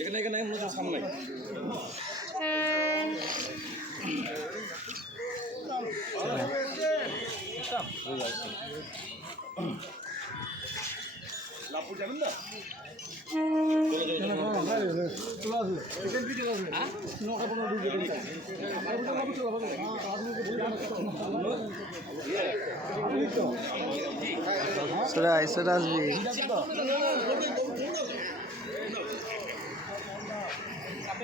এখানে এখানে সামনে। লড়ছে লড়বে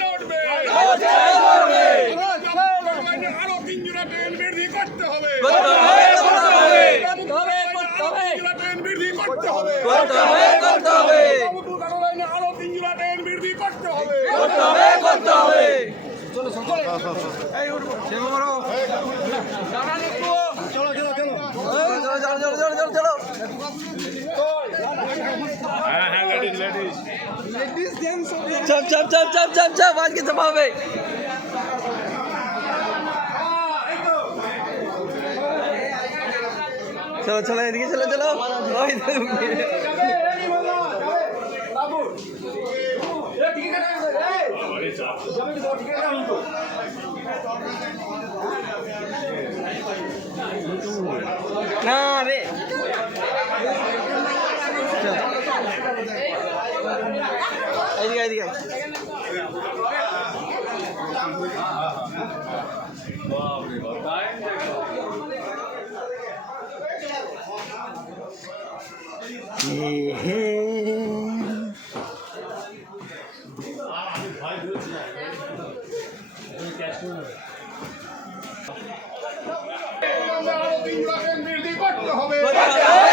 লড়বে আরও তিন জোড়া ট্রেন বৃদ্ধি করতে হবে। করতে হবে করতে হবে করতে হবে করতে হবে ট্রেন বৃদ্ধি করতে হবে করতে হবে করতে হবে বাবুপুর কারোলাইনে আরও তিন জোড়া ট্রেন বৃদ্ধি করতে হবে করতে হবে করতে হবে চলো চলো চলো চলো চলো চলো চাপ চাপ চাপ চাপ চাপ চাপ আজকে চাপ হবে চলো চলো এদিকে চলো চলো ওই না রে আরও হবে